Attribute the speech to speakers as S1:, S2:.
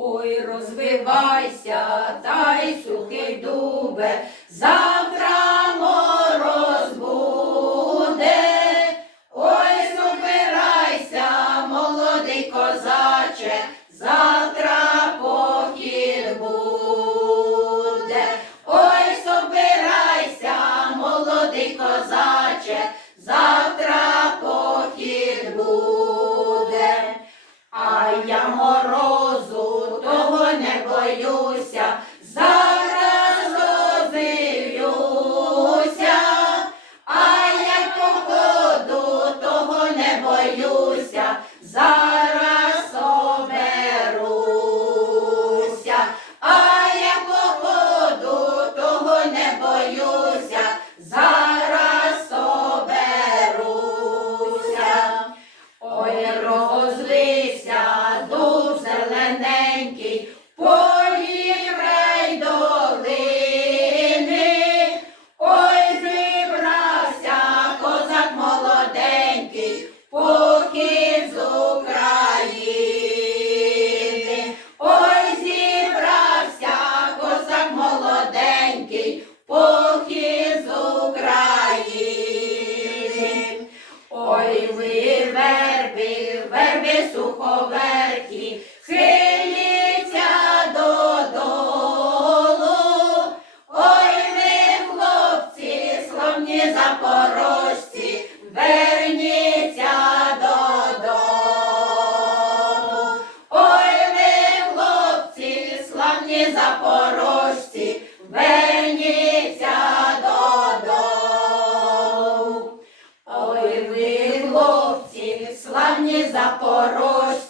S1: Ой, розвивайся, та й сухий дубе, завтра мороз буде. Ой, собирайся, молодий козаче, завтра похід буде. Ой, собирайся, молодий козаче, боюся, зараз роздивлюся, а я походу, того не боюся, зараз оберуся, а я походу, того не боюся. верби суховерхі, схиліться додолу. Ой ми, хлопці, славні запорожці, верніться додолу. Ой ви, хлопці, славні запорожці, верніться додолу. Ой ви, хлопці. Запорожця.